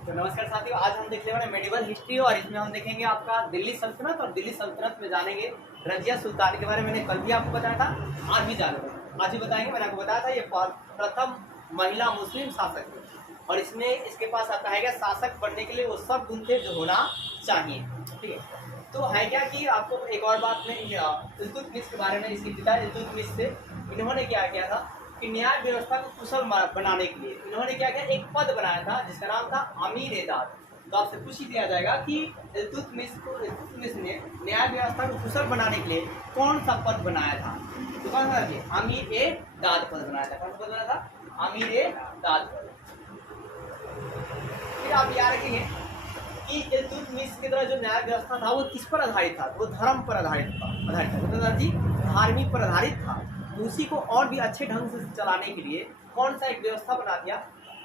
तो नमस्कार साथियों, आज हम देखने वाले मेडिवल हिस्ट्री और इसमें हम देखेंगे आपका दिल्ली सल्तनत और दिल्ली सल्तनत में जानेंगे रजिया सुल्तान के बारे में। मैंने कल भी आपको बताया था, आज भी जानेंगे, आज भी बताएंगे। मैंने आपको बताया था ये प्रथम महिला मुस्लिम शासक थी और इसमें इसके पास आता है क्या, शासक बनने के लिए वो सब गुण थे जो होना चाहिए। ठीक है, तो है क्या कि आपको एक और बात में इल्तुतमिश के बारे में, इसके पिता इल्तुतमिश से इन्होंने क्या किया था कि न्याय व्यवस्था को कुशल बनाने के लिए इन्होंने क्या किया, एक पद बनाया था जिसका नाम था अमीर-ए-दाद। तो आपसे पूछ ही दिया जाएगा कि इल्तुतमिश ने न्याय व्यवस्था को कुशल बनाने के लिए कौन सा पद बनाया था। तो कौन सा अमीर-ए-दाद पद बनाया था। कौन सा पद बनाया था? अमीर-ए-दाद पद। फिर आप याद रखेंगे कि इल्तुतमिश की तरह जो न्याय व्यवस्था था वो किस पर आधारित था? वो धर्म पर आधारित था, जी धार्मिक पर आधारित था। उसी को और भी अच्छे ढंग से चलाने के लिए कौन सा एक व्यवस्था बना दिया?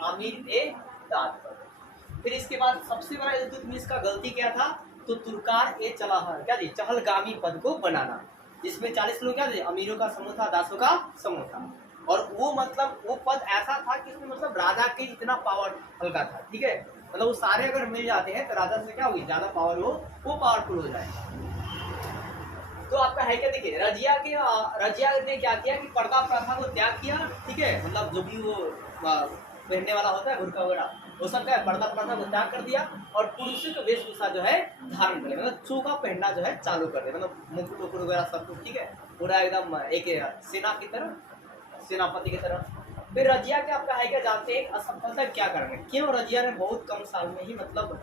अमीर-ए-दाद पद। फिर इसके बाद सबसे बड़ा इल्तुतमिश का गलती क्या था? तो तुर्कार-ए-चलाहर, क्या जी, चहलगामी पद को बनाना, जिसमें 40 लोग क्या थे, अमीरों का समूह था, दासों का समूह था। और वो मतलब वो पद ऐसा था कि उसमें मतलब राजा के इतना पावर हल्का था। ठीक है, मतलब वो सारे अगर मिल जाते हैं तो राजा से क्या होगी, ज्यादा पावर हो, वो पावरफुल हो जाएगा। तो आपका है क्या, देखिए रजिया ने क्या किया कि पर्दा प्रथा को त्याग किया। ठीक है, मतलब जो भी वो पहनने वाला होता है बुर्का वगैरह, वो सब क्या पर्दा प्रथा को त्याग कर दिया और पुरुषों का वेशभूषा जो है धारण कर लिया, मतलब चोगा पहनना जो है चालू कर दिया, मतलब मुकुट वुकुट वगैरह सब कुछ। ठीक है, पूरा एकदम एक सेना की तरह, सेनापति की तरह। फिर रजिया के आपका है क्या, जानते हैं असफलता क्या कारण है, क्यों रजिया ने बहुत कम साल में ही मतलब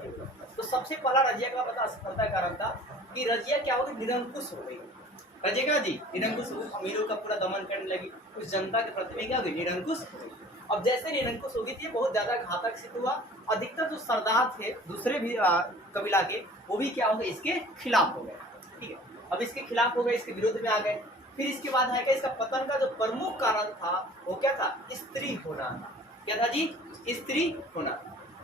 तो सबसे पहला रजिया का पता असफलता कारण था कि रजिया क्या हो गई, निरंकुश हो गई। रजिया क्या जी, निरंकुश हो गई, अमीरों का पूरा दमन करने लगी, उस जनता के प्रति में क्या हो गई, निरंकुश हो गई। अब जैसे निरंकुश हो गई थी, बहुत ज्यादा घातक सिद्ध हुआ। अधिकतर जो सरदार थे दूसरे भी कबीला के, वो भी क्या हो गए, इसके खिलाफ हो गए। ठीक है, अब इसके खिलाफ हो गए, इसके विरोध में आ गए। फिर इसके बाद है क्या, इसका पतन का जो प्रमुख कारण था वो क्या था, स्त्री होना था। क्या था जी, स्त्री होना।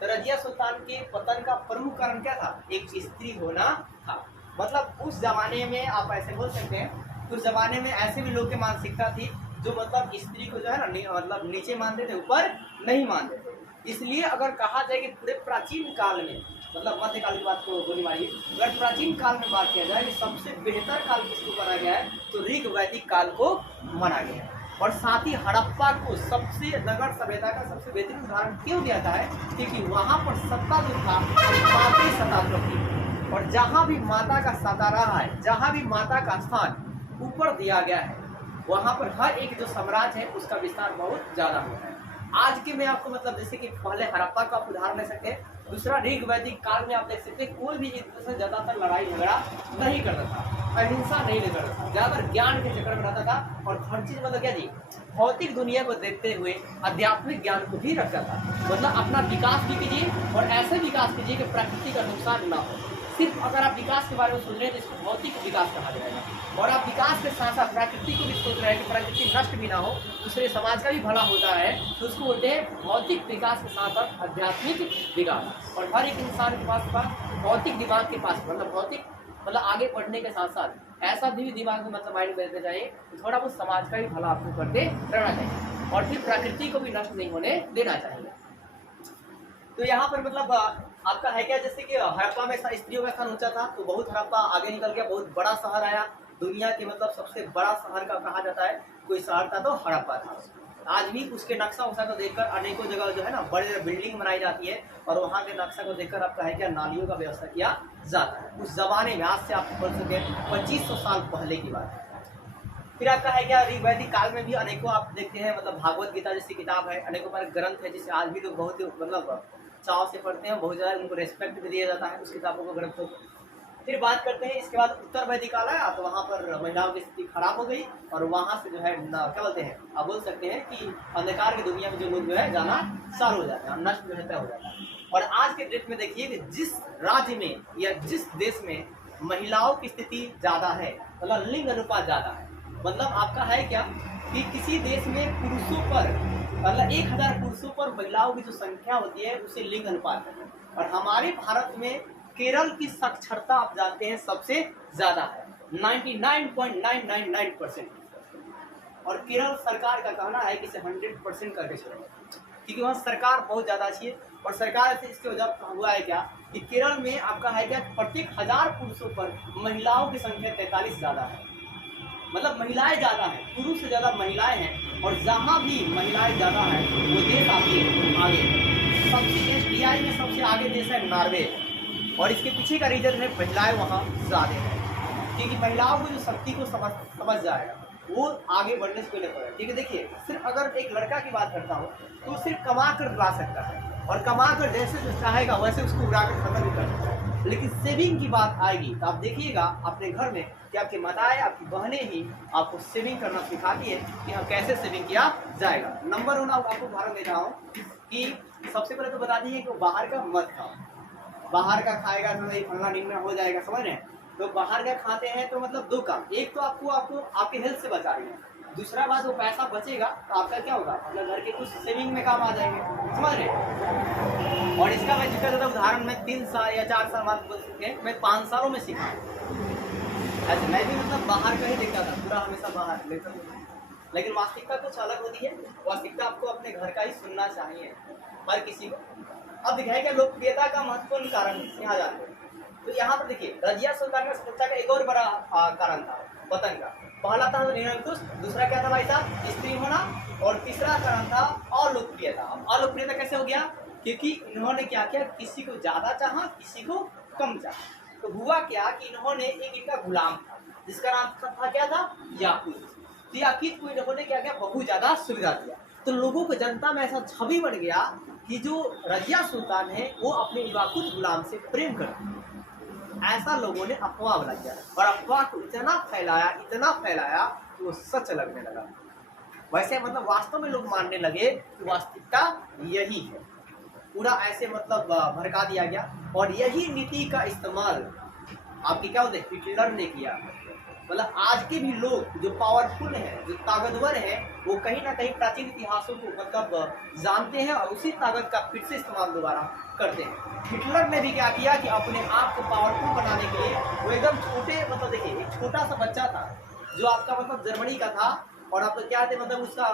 तो रजिया सुल्तान के पतन का प्रमुख कारण क्या था, एक स्त्री होना था। मतलब उस जमाने में आप ऐसे बोल सकते हैं, उस जमाने में ऐसे भी लोग की मानसिकता थी जो मतलब स्त्री को जो है ना मतलब नीचे मानते थे, ऊपर नहीं मानते थे। इसलिए अगर कहा जाए कि पूरे प्राचीन काल में, मतलब मध्यकाल की बात को गोली मारिए, अगर प्राचीन काल में बात किया जाए कि सबसे बेहतर काल किसको माना गया है, तो ऋग वैदिक काल को माना गया है। और साथ ही हड़प्पा को सबसे नगर सभ्यता का सबसे बेहतरीन उदाहरण क्यों दिया जाता है, क्योंकि वहाँ पर सत्ता जो था मातृ सत्ता थी, और जहाँ भी माता का सत्ता रहा है, जहाँ भी माता का स्थान ऊपर दिया गया है, वहाँ पर हर एक जो साम्राज्य है उसका विस्तार बहुत ज्यादा होता है। आज के में आपको मतलब जैसे कि पहले हड़प्पा का आप उदाहरण ले सकते हैं, दूसरा ऋग वैदिक काल में आप देख सकते हैं कोई भी एक दूसरे से ज्यादातर लड़ाई झगड़ा नहीं करता था, अहिंसा नहीं करता था, ज्यादातर ज्ञान के चक्कर में रहता था। और हर चीज मतलब क्या जी, भौतिक दुनिया को देखते हुए आध्यात्मिक ज्ञान को भी रखता था। मतलब अपना विकास भी कीजिए और ऐसे विकास कीजिए कि प्रकृति का नुकसान ना हो। सिर्फ अगर आप विकास के बारे में सोच रहे हैं तो इसको भौतिक विकास कहा जाएगा, और आप विकास के साथ साथ प्रकृति को भी सोच रहे हैं कि प्रकृति नष्ट भी ना हो, दूसरे समाज का भी भला होता है, तो उसको बोलते हैं भौतिक विकास के साथ साथ आध्यात्मिक विकास। और हर एक इंसान के पास भौतिक दिमाग के पास मतलब भौतिक मतलब आगे बढ़ने के साथ साथ ऐसा भी दिमाग में मतलब माइंड में रहना चाहिए, थोड़ा बहुत समाज का भी भला आपको करते रहना चाहिए, और फिर प्रकृति को भी नष्ट नहीं होने देना चाहिए। तो यहाँ पर मतलब आपका है क्या, जैसे कि हड़प्पा में स्त्रियों का स्थान ऊंचा था, तो बहुत हड़प्पा आगे निकल गया, बहुत बड़ा शहर आया, दुनिया के मतलब सबसे बड़ा शहर का कहा जाता है कोई शहर था तो हड़प्पा था। आज भी उसके नक्शा उक्सा को देखकर अनेकों जगह जो है ना बड़े बड़े बिल्डिंग बनाई जाती है, और वहाँ के नक्शा को देखकर आपका है क्या, नालियों का व्यवस्था किया जाता है। उस जमाने में आज से आप बोल सकते हैं 2500 साल पहले की बात है। फिर आपका है क्या, ऋग वैदिक काल में भी अनेकों आप देखते हैं, मतलब भागवत गीता जैसी किताब है, अनेकों पर ग्रंथ है जिसे आज भी लोग बहुत मतलब चाव से पढ़ते हैं, बहुत ज़्यादा उनको रेस्पेक्ट भी दिया जाता है उस किताबों को, ग्रंथों को। फिर बात करते हैं इसके बाद उत्तर वैदिक काल आया, तो वहाँ पर महिलाओं की स्थिति खराब हो गई, और वहाँ से जो है क्या बोलते हैं, आप बोल सकते हैं कि अंधकार की दुनिया में जो लोग जो है जाना चालू हो जाते हैं, नष्ट जो है हो जाता है। और आज के डेट में देखिए कि जिस राज्य में या जिस देश में महिलाओं की स्थिति ज़्यादा है, मतलब लिंग अनुपात ज़्यादा है, मतलब आपका है क्या कि किसी देश में पुरुषों पर मतलब 1000 पुरुषों पर महिलाओं की जो संख्या होती है उसे लिंग अनुपात है। और हमारे भारत में केरल की साक्षरता आप जानते हैं सबसे ज्यादा है, 99.999%। और केरल सरकार का कहना है कि इसे 100% करके छोड़ेगा। क्योंकि वहाँ सरकार बहुत ज़्यादा अच्छी है। और सरकार से इसकी वजह हुआ है क्या कि केरल में आपका है क्या प्रत्येक 1000 पुरुषों पर महिलाओं की संख्या 43 ज़्यादा है। मतलब महिलाएं ज़्यादा हैं, पुरुष से ज़्यादा महिलाएं हैं। और जहाँ भी महिलाएं ज़्यादा हैं वो देश आपके आगे, सबसे एसडीआई में सबसे आगे देश है नॉर्वे। और इसके पीछे का रीजन है महिलाएं वहाँ ज़्यादा हैं, क्योंकि महिलाओं को जो शक्ति को समझ जाएगा वो आगे बढ़ने से पहले पड़ेगा। ठीक है, देखिए सिर्फ अगर एक लड़का की बात करता हूँ तो सिर्फ कमा कर ला सकता है, और कमा कर जैसे जो चाहेगा वैसे उसको उड़ा कर खत्म भी कर सकता है। लेकिन सेविंग की बात आएगी तो आप देखिएगा अपने घर में कि आपकी माताएं, आपकी बहनें ही आपको सेविंग करना सिखाती है कि हाँ कैसे सेविंग किया जाएगा। नंबर 1 आपको उदाहरण दे रहा हूँ कि सबसे पहले तो बता दीजिए कि बाहर का मत खाओ। बाहर का खाएगा तो नहीं फलना निम्न हो जाएगा, समझ रहे हैं। तो बाहर का खाते हैं तो मतलब 2 काम, एक तो आपको आपके हेल्थ से बचा रही है, दूसरा बात वो पैसा बचेगा तो आपका क्या होगा, अपने घर के कुछ सेविंग में काम आ जाएंगे, समझ रहे। और इसका मैं जितना ज़्यादा उदाहरण मैं 3 साल या 4 साल बाद बोल सकते हैं, मैं 5 सालों में सीखा। ऐसे मैं भी मतलब बाहर का ही देखता था, पूरा हमेशा बाहर लेता था, लेकिन वास्तविकता कुछ अलग होती है। वास्तविकता आपको अपने घर का ही सुनना चाहिए हर किसी को। अब दिखाया क्या लोकप्रियता का महत्वपूर्ण कारण यहाँ जाते हैं। तो यहाँ पर देखिए रजिया सुल्तान का सफलता का एक और बड़ा कारण था पतन का। पहला था निरंकुश, दूसरा क्या था भाई साहब, स्त्री होना, और तीसरा कारण था अलोकप्रियता। अब अलोकप्रियता कैसे हो गया, क्योंकि इन्होंने क्या किया, किसी को ज्यादा चाहा किसी को कम चाहा। तो हुआ क्या कि इन्होंने एक इनका गुलाम था जिसका नाम था क्या था, याकूत। तो याकूत को इन्होंने क्या किया, बहुत ज्यादा सुविधा दिया। तो लोगों को जनता में ऐसा छवि बन गया कि जो रजिया सुल्तान है वो अपने याकूत गुलाम से प्रेम करते हैं। ऐसा लोगों ने अफवाह बना दिया, और अफवाह को इतना फैलाया कि वो सच लगने लगा। वैसे मतलब वास्तव में लोग मानने लगे कि वास्तविकता यही है। पूरा ऐसे मतलब भड़का दिया गया। और यही नीति का इस्तेमाल आपके क्या होते हिटलर ने किया। मतलब आज के भी लोग जो पावरफुल हैं, जो ताकतवर हैं, वो कहीं ना कहीं प्राचीन इतिहासों को मतलब जानते हैं और उसी ताकत का फिर से इस्तेमाल दोबारा करते हैं। हिटलर ने भी क्या किया कि अपने आप को पावरफुल बनाने के लिए वो एकदम छोटे, मतलब देखिए एक छोटा सा बच्चा था जो आपका मतलब जर्मनी का था, और आप क्या थे मतलब उसका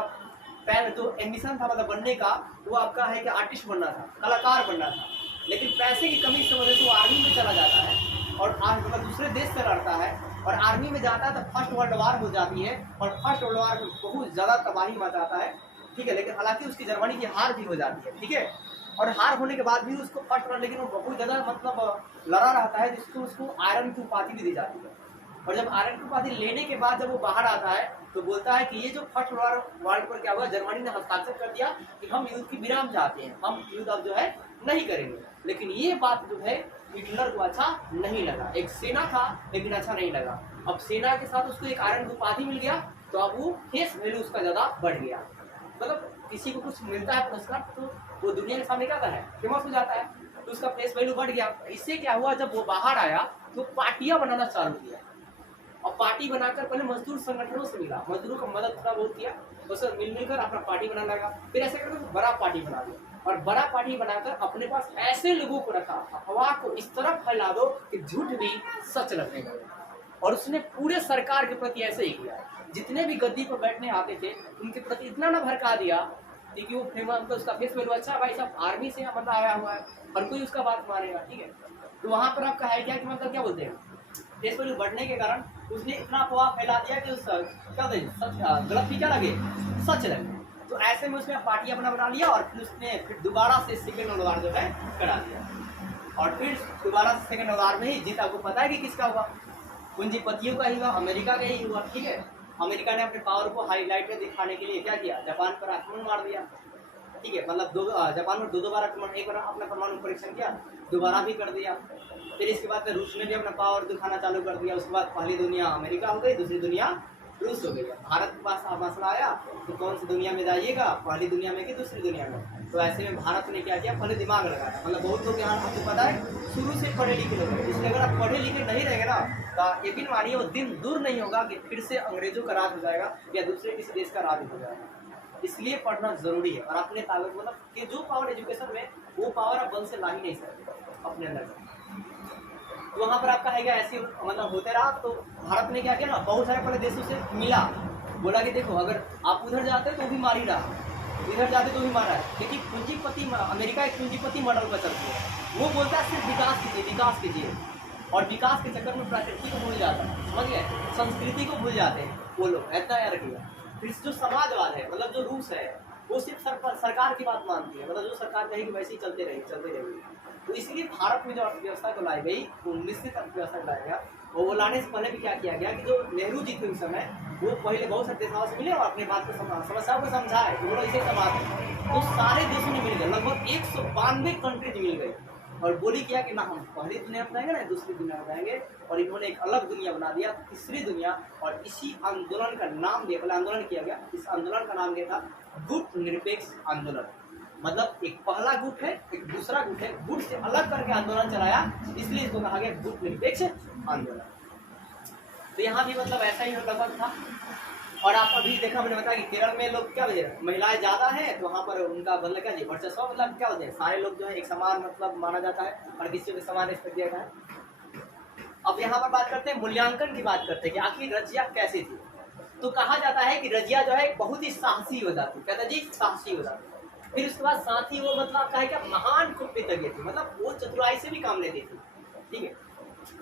पहले जो एम्बिशन था मतलब बनने का, वो आपका है कि आर्टिस्ट बनना था, कलाकार बनना था। लेकिन पैसे की कमी की वजह से वो आर्मी में चला जाता है और आज मतलब दूसरे देश से लड़ता है, और आर्मी में जाता है तो फर्स्ट वर्ल्ड वार हो जाती है, और फर्स्ट वर्ल्ड वार में बहुत ज़्यादा तबाही मचाता है। ठीक है, लेकिन हालांकि उसकी जर्मनी की हार भी हो जाती है। ठीक है, और हार होने के बाद भी उसको फर्स्ट वर्ल्ड, लेकिन वो बहुत ज़्यादा मतलब लड़ा रहता है, जिसको उसको आयरन की उपाधि भी दी जाती है। और जब आयरन की उपाधि लेने के बाद जब वो बाहर आता है तो बोलता है कि ये जो फर्स्ट वर्ल्ड पर क्या हुआ, जर्मनी ने हस्ताक्षर कर दिया कि हम युद्ध की विराम चाहते हैं, हम युद्ध अब जो है नहीं करेंगे। लेकिन ये बात जो है हिटलर को अच्छा नहीं लगा। एक सेना था लेकिन अच्छा नहीं लगा। अब सेना के साथ उसको एक आयरन की उपाधि मिल गया तो अब वो फेस वैल्यू उसका ज़्यादा बढ़ गया। मतलब किसी को कुछ मिलता है पुरस्कार तो वो दुनिया के सामने क्या है, फेमस हो जाता है, तो उसका फेस वैल्यू बढ़ गया। इससे क्या हुआ, जब वो बाहर आया तो पार्टियां बनाना चालू किया, और पार्टी बनाकर पहले मजदूर संगठनों से मिला, मजदूरों को मदद थोड़ा बहुत किया, उससे मिलकर अपना पार्टी बनाने लगा। फिर ऐसे करके बड़ा पार्टी बना दिया, और बड़ा पार्टी बनाकर अपने पास ऐसे लोगों को रखा, अफवाह को इस तरह फैला दो कि झूठ भी सच लगने लगे। और उसने पूरे सरकार के प्रति ऐसे ही किया, जितने भी गद्दी पर बैठने आते थे उनके प्रति इतना ना भड़का दिया कि वो फेमस, मतलब उसका फेस वैल्यू अच्छा, भाई साहब आर्मी से यहाँ बंदा आया हुआ है और कोई उसका बात मानेगा। ठीक है, तो वहाँ पर आपका है क्या कि मतलब क्या बोलते हैं, फेस वैल्यू बढ़ने के कारण उसने इतना अफवाह फैला दिया कि उस क्या बोलते सच गलत भी क्या लगे, सच लगे। तो ऐसे में उसने पार्टी अपना बना लिया, और फिर उसने फिर दोबारा से सेकेंड वर्ल्ड वार जो है करा दिया, और फिर दोबारा से सेकेंड वर्ल्ड वार में ही जीत। आपको पता है कि किसका हुआ, पूंजीपतियों का ही हुआ, अमेरिका का ही हुआ। ठीक है, अमेरिका ने अपने पावर को हाईलाइट में दिखाने के लिए क्या किया, जापान पर आक्रमण मार दिया। ठीक है, मतलब जापान में दो बार आक्रमण, एक बार अपना परमाणु परीक्षण किया, दोबारा भी कर दिया। फिर इसके बाद रूस ने भी अपना पावर दिखाना चालू कर दिया। उसके बाद पहली दुनिया अमेरिका हो गई, दूसरी दुनिया रूस हो गई। भारत के पास मसला आया तो कौन सी दुनिया में जाइएगा, पहली दुनिया में कि दूसरी दुनिया में। तो ऐसे में भारत ने क्या किया, पहले दिमाग लगाया। मतलब बहुत लोग यहाँ आपको पता है शुरू से पढ़े लिखे लोग हैं, इसलिए अगर आप पढ़े लिखे नहीं रहेंगे ना तो यकीन मानिए वो दिन दूर नहीं होगा कि फिर से अंग्रेजों का राज हो जाएगा या दूसरे किसी देश का राज हो जाएगा। इसलिए पढ़ना जरूरी है, और अपने ताकत मतलब कि जो पावर एजुकेशन में वो पावर आप बल से ला ही नहीं सकते अपने अंदर से। तो वहाँ पर आपका है क्या ऐसे मतलब होते रहा। तो भारत ने क्या किया ना, बहुत सारे पहले देशों से मिला, बोला कि देखो अगर आप उधर जाते तो भी मार ही रहा, इधर जाते तो भी मारा है। लेकिन पूंजीपति अमेरिका एक पूंजीपति मॉडल पर चलती है, वो बोलता है सिर्फ विकास कीजिए, विकास कीजिए, और विकास के चक्कर में प्रकृति को भूल जाता है, समझ गए, संस्कृति को भूल जाते हैं वो लोग, ऐसा याद रखिएगा। फिर जो समाजवाद है, मतलब जो रूस है, वो सिर्फ सरकार की बात मानती है, मतलब जो सरकार कहेगी वैसे ही चलते रहेगी। तो इसलिए भारत में जो अर्थव्यवस्था को लाई गई, वो निश्चित अर्थव्यवस्था को लाया गया, और वो लाने से पहले भी क्या किया गया कि जो नेहरू जी थे उस समय, वो पहले बहुत सारे देशों से मिले और अपनी बात को समस्याओं को समझाए, तो वो लोग इसे समाप्त, तो सारे देशों ने मिल गए, लगभग 192 कंट्रीज मिल गई, और बोली किया कि ना हम पहली दुनिया बताएंगे ना दूसरी दुनिया बताएंगे, और इन्होंने एक अलग दुनिया बना दिया, तीसरी दुनिया। और इसी आंदोलन का नाम दिया, पहले आंदोलन किया गया, इस आंदोलन का नाम दिया था गुट निरपेक्ष आंदोलन। मतलब एक पहला गुट है, एक दूसरा गुट है, गुट से अलग करके आंदोलन चलाया, इसलिए इसको कहा गया गुट निरपेक्ष आंदोलन। तो यहाँ भी मतलब ऐसा ही लगभग था। और आप अभी देखा, मैंने बताया कि केरल में लोग क्या वजह, महिलाएं ज्यादा है, तो वहाँ पर उनका मतलब क्या जी वर्चस्व, मतलब क्या वजह, सारे लोग जो है एक समान मतलब माना जाता है और किसी को समान रिस्पेक्ट दिया गया है। अब यहाँ पर बात करते हैं, मूल्यांकन की बात करते हैं कि आखिर रजिया कैसी थी। तो कहा जाता है कि रजिया जो है बहुत ही साहसी योद्धा थी, कहते जी साहसी योद्धा थी। फिर उसके बाद साथ ही वो मतलब आपका है क्या महान कूटनीतिज्ञ थी, मतलब वो चतुराई से भी काम लेती थी, ठीक है।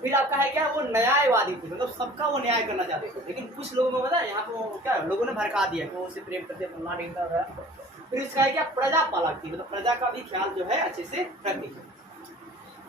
फिर आपका है क्या, वो न्यायवादी थी, मतलब सबका वो न्याय करना चाहते थे। लेकिन कुछ लोगों को पता है यहाँ पे क्या लोगों ने भड़का दिया कि वो उसे प्रेम करते फलना नहीं कर रहा। फिर इसका है क्या, प्रजा पालक थी, मतलब प्रजा का भी ख्याल जो है अच्छे से रखती थी।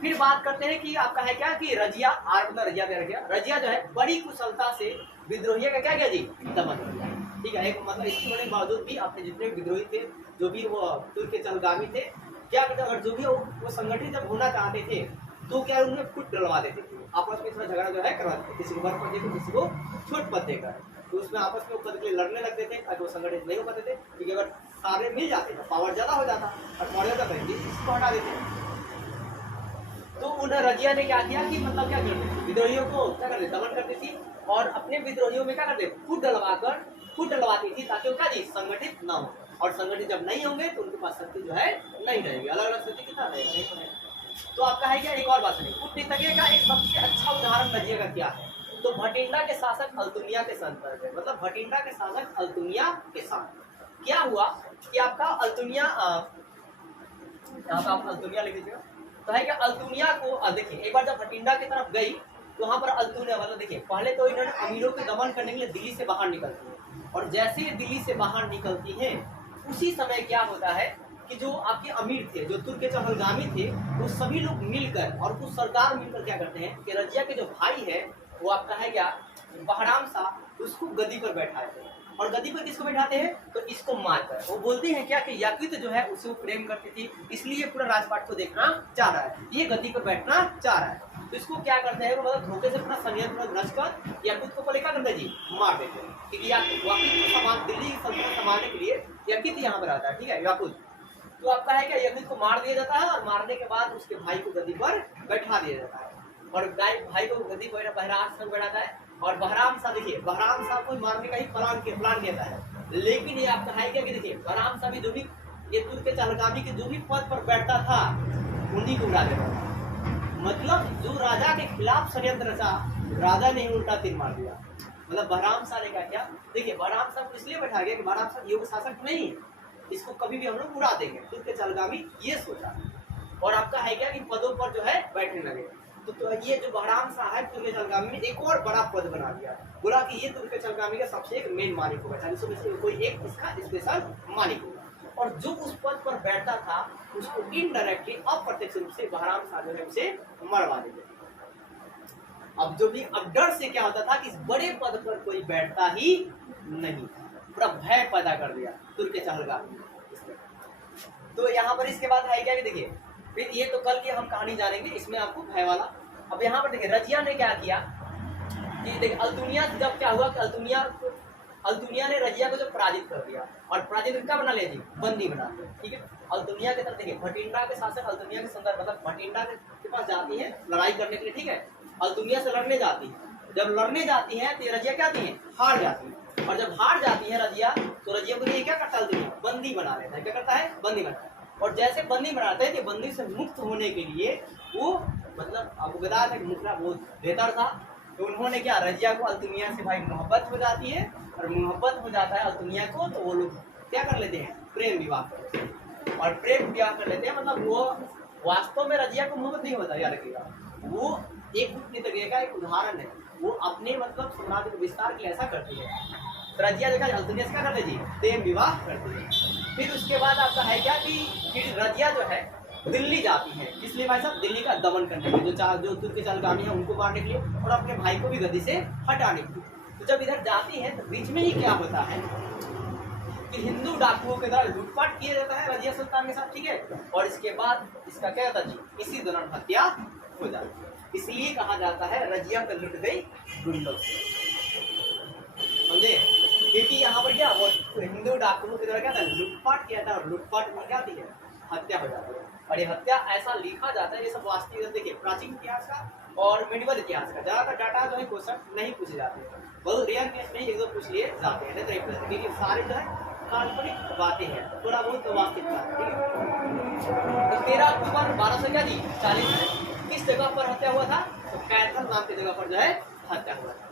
फिर बात करते हैं कि आपका है क्या कि रजिया मतलब रजिया पे रखिया, रजिया जो है बड़ी कुशलता से विद्रोहियों का क्या किया जी दमन किया, ठीक है। एक मतलब इसके होने के बावजूद भी अपने जितने विद्रोही थे, जो भी वो तुर्क के चलगामी थे, क्या करते, अगर जो भी वो संगठित जब होना चाहते थे तो क्या उन्हें फुट डलवा देते थे, आपस में थोड़ा झगड़ा जो है करवा देते, किसी को बड़ पद देकर किसी को छोट पद देकर, तो उसमें आपस में पद के लिए लड़ने लगते थे, ताकि वो संगठित नहीं हो पाते थे, क्योंकि अगर सारे मिल जाते तो पावर ज्यादा हो जाता और मर्यादा करेंगे इसको हटा देते। तो उन्हें रजिया ने क्या किया कि मतलब क्या करते थे, विद्रोहियों को क्या करते, दमन करती थी, और अपने विद्रोहियों में क्या करते, फुट डलवाती थी, ताकि वो क्या जी संगठित न हो, और संगठित जब नहीं होंगे तो उनके पास शक्ति जो है नहीं रहेगी, अलग अलग शक्ति कितना रहेगा, नहीं रहेगा। तो आपका है क्या, एक और बात सुनिए, कूटनीतिज्ञ का एक सबसे अच्छा उदाहरण रजिया का क्या है, तो भटिंडा के शासक अल्तुनिया के संदर्भ है, मतलब भटिंडा के शासक अल्तुनिया के साथ क्या हुआ कि आपका अल्तुनिया, यहाँ पर आप अल्तुनिया लिख लीजिएगा, तो है क्या अल्तुनिया को देखिए, एक बार जब भटिंडा की तरफ गई तो वहाँ पर अल्तुनिया मतलब देखिए, पहले तो इन्होंने अमीरों के दमन करने के लिए दिल्ली से बाहर निकलती है, और जैसे ही दिल्ली से बाहर निकलती है उसी समय क्या होता है कि जो आपके अमीर थे, जो तुर्क के चहलगामी थे, वो सभी लोग मिलकर और कुछ सरदार मिलकर क्या करते हैं कि रजिया के जो भाई है वो आपका है क्या बहराम शाह, उसको गद्दी पर बैठाते हैं, और गद्दी पर किसको बैठाते हैं, तो इसको मारकर वो बोलते हैं क्या कि याकुत जो है उसे वो प्रेम करती थी, इसलिए पूरा राजपाट को देखना चाह रहा है, ये गद्दी पर बैठना चाह रहा है। तो इसको क्या करते हैं, वो मतलब धोखे से पूरा षड्यंत्र रच कर याकुत को पहले क्या करते हैं जी मार देते हैं, क्योंकि याकुत को समान दिल्ली सल्तनत संभालने के लिए याकुत यहाँ पर आता है, ठीक है याकुत। तो आपका है क्या याकुत को मार दिया जाता है, और मारने के बाद उसके भाई को गद्दी पर बैठा दिया जाता है, और भाई को गद्दी पर बहराम शाह बैठाता है, और बहराम शाह देखिए, बहराम शाह को मारने का ही प्लान किया है, लेकिन ये आपका है क्या कि देखिए बहराम शाह भी जो भी ये तुर्क के चहलगामी के जो भी पद पर बैठता था उन्हीं को उड़ा देता था, मतलब जो राजा के खिलाफ षड्यंत्र रचा, राजा ने उल्टा तीर मार दिया। मतलब बहराम शाह ने क्या किया, देखिए बहराम शाह को इसलिए बैठा गया कि बहराम शाह योग शासक नहीं है, इसको कभी भी हम लोग उड़ा देंगे, तुर्क के चहलगामी ये सोचा, और आपका है क्या कि पदों पर जो है बैठने लगे। तो ये जो बहराम शाह है तुर्क के चहलगामी में एक और बड़ा पद बना दिया, बोला कि ये तुर्क के चहलगामी का सबसे एक मेन मालिक होगा, 40 में से कोई एक इसका स्पेशल मालिक होगा, और जो उस पद पर बैठता था उसको इनडायरेक्टली अप्रत्यक्ष रूप से बहराम शाह जो है उसे मरवा देते। अब जो भी अब डर से क्या होता था कि इस बड़े पद पर कोई बैठता ही नहीं, पूरा भय पैदा कर दिया तुर्क के चहलगामी। तो यहाँ पर इसके बाद है क्या कि देखिए, फिर ये तो कल की हम कहानी जानेंगे, इसमें आपको भय वाला। अब यहाँ पर देखिए रजिया ने क्या किया कि देखिए अल्तुनिया जब क्या हुआ कि अल्तुनिया ने रजिया को जो पराजित कर दिया, और पराजित क्या बना लिया जी बंदी बना दिया, ठीक है। अल्तुनिया के तरफ देखिए, भटिंडा के शासक अल्तुनिया के संदर्भ मतलब भटिंडा के पास जाती है लड़ाई करने के लिए, ठीक है, अल्तुनिया से लड़ने जाती है, जब लड़ने जाती है तो रजिया क्या आती है हार जाती है, और जब हार जाती है रजिया तो रजिया को क्या करता है अल्तुनिया बंदी बना लेता है, क्या करता है बंदी बनाता है, और जैसे बंदी बनाते हैं तो बंदी से मुक्त होने के लिए वो मतलब आपको बताया था कि मुखड़ा बहुत बेहतर था, तो उन्होंने क्या रजिया को अल्तुनिया से भाई मोहब्बत हो जाती है, और मोहब्बत हो जाता है अल्तुनिया को, तो वो लोग क्या कर लेते हैं प्रेम विवाह करते हैं। और प्रेम विवाह कर लेते हैं, मतलब वो वास्तव में रजिया को मोहम्मद नहीं होता, याद रखिएगा। वो एक कूटनीति का एक उदाहरण है। वो अपने मतलब साम्राज्य को विस्तार के लिए ऐसा करती है। तो रजिया देखा अल्तुनिया क्या करते जी, प्रेम विवाह करती है। फिर उसके बाद आपका है क्या कि फिर रजिया जो है दिल्ली जाती है, इसलिए भाई साहब दिल्ली का दमन करने के लिए, जो तुर्क के चालगामी है उनको मारने के लिए और अपने भाई को भी गद्दी से हटाने के लिए। तो जब इधर जाती है तो बीच में ही क्या होता है कि हिंदू डाकुओं के द्वारा लूटपाट किया जाता है रजिया सुल्तान के साथ, ठीक है। और इसके बाद इसका क्या होता है जी, इसी दौरान हत्या हो जाती है। इसलिए कहा जाता है रजिया तो लुट गई गुंडों से, समझे। क्योंकि यहाँ पर क्या वो हिंदू डाकुओं के द्वारा क्या था, लूटपाट किया था और लूटपाट में क्या थी, हत्या हो जाती है। और ये हत्या ऐसा लिखा जाता है, ये सब वास्तविक देखिए प्राचीन इतिहास का और मेडिवल इतिहास का ज्यादातर डाटा जो है क्वेश्चन नहीं पूछे जाते हैं, बहुत रेयर केस में एक दो पूछ लिए जाते हैं, नहीं तो क्योंकि सारे जो है काल्पनिक बातें हैं, थोड़ा बहुत वास्तविकता, ठीक है। तो 13 अक्टूबर 1240 किस जगह पर हत्या हुआ था, तो कैथल नाम की जगह पर जो है हत्या हुआ था।